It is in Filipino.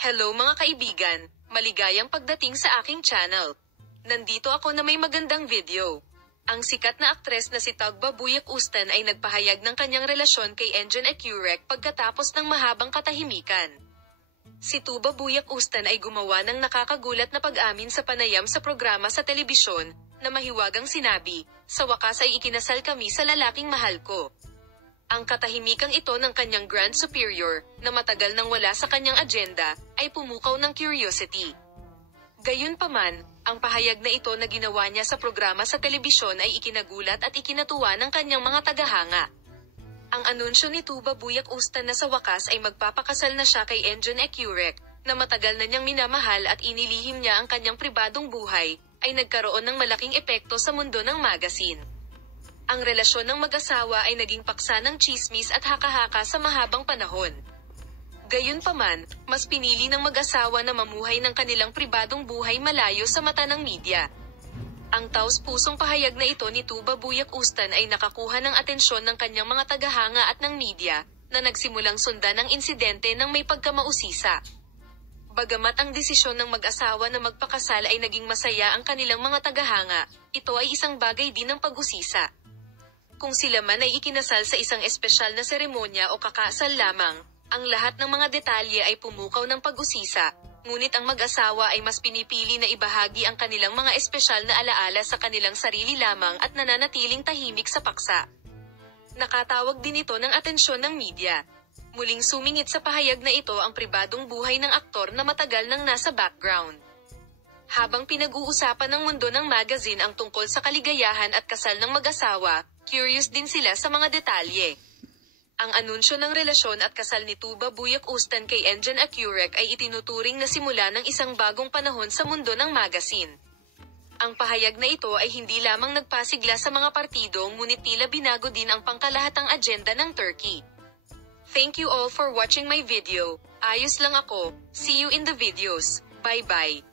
Hello mga kaibigan, maligayang pagdating sa aking channel. Nandito ako na may magandang video. Ang sikat na aktres na si Tugba Buyak Ustan ay nagpahayag ng kanyang relasyon kay Engin Ecurek pagkatapos ng mahabang katahimikan. Si Tuba Buyak Ustan ay gumawa ng nakakagulat na pag-amin sa panayam sa programa sa telebisyon, na mahiwagang sinabi, "Sa wakas ay ikinasal kami sa lalaking mahal ko." Ang katahimikang ito ng kanyang Grand Superior, na matagal nang wala sa kanyang agenda, ay pumukaw ng curiosity. Gayunpaman, ang pahayag na ito na ginawa niya sa programa sa telebisyon ay ikinagulat at ikinatuwa ng kanyang mga tagahanga. Ang anunsyo ni Tuba Buyak Ustan na sa wakas ay magpapakasal na siya kay Engin Ecurek, na matagal na niyang minamahal at inilihim niya ang kanyang pribadong buhay, ay nagkaroon ng malaking epekto sa mundo ng magazine. Ang relasyon ng mag-asawa ay naging paksa ng tsismis at haka-haka sa mahabang panahon. Gayunpaman, mas pinili ng mag-asawa na mamuhay ng kanilang pribadong buhay malayo sa mata ng media. Ang taos-pusong pahayag na ito ni Tuba Buyak Ustan ay nakakuha ng atensyon ng kanyang mga tagahanga at ng media, na nagsimulang sundan ang insidente ng may pagkamausisa. Bagamat ang desisyon ng mag-asawa na magpakasal ay naging masaya ang kanilang mga tagahanga, ito ay isang bagay din ng pag-usisa. Kung sila man ay ikinasal sa isang espesyal na seremonya o kakasal lamang, ang lahat ng mga detalye ay pumukaw ng pag-usisa, ngunit ang mag-asawa ay mas pinipili na ibahagi ang kanilang mga espesyal na alaala sa kanilang sarili lamang at nananatiling tahimik sa paksa. Nakatawag din ito ng atensyon ng media. Muling sumingit sa pahayag na ito ang pribadong buhay ng aktor na matagal nang nasa background. Habang pinag-uusapan ng mundo ng magazine ang tungkol sa kaligayahan at kasal ng mag-asawa, curious din sila sa mga detalye. Ang anunsyo ng relasyon at kasal ni Tuba Buyak Ustan kay Engin Ecurek ay itinuturing na simula ng isang bagong panahon sa mundo ng magazine. Ang pahayag na ito ay hindi lamang nagpasigla sa mga partido ngunit tila binago din ang pangkalahatang agenda ng Turkey. Thank you all for watching my video. Ayos lang ako. See you in the videos. Bye-bye.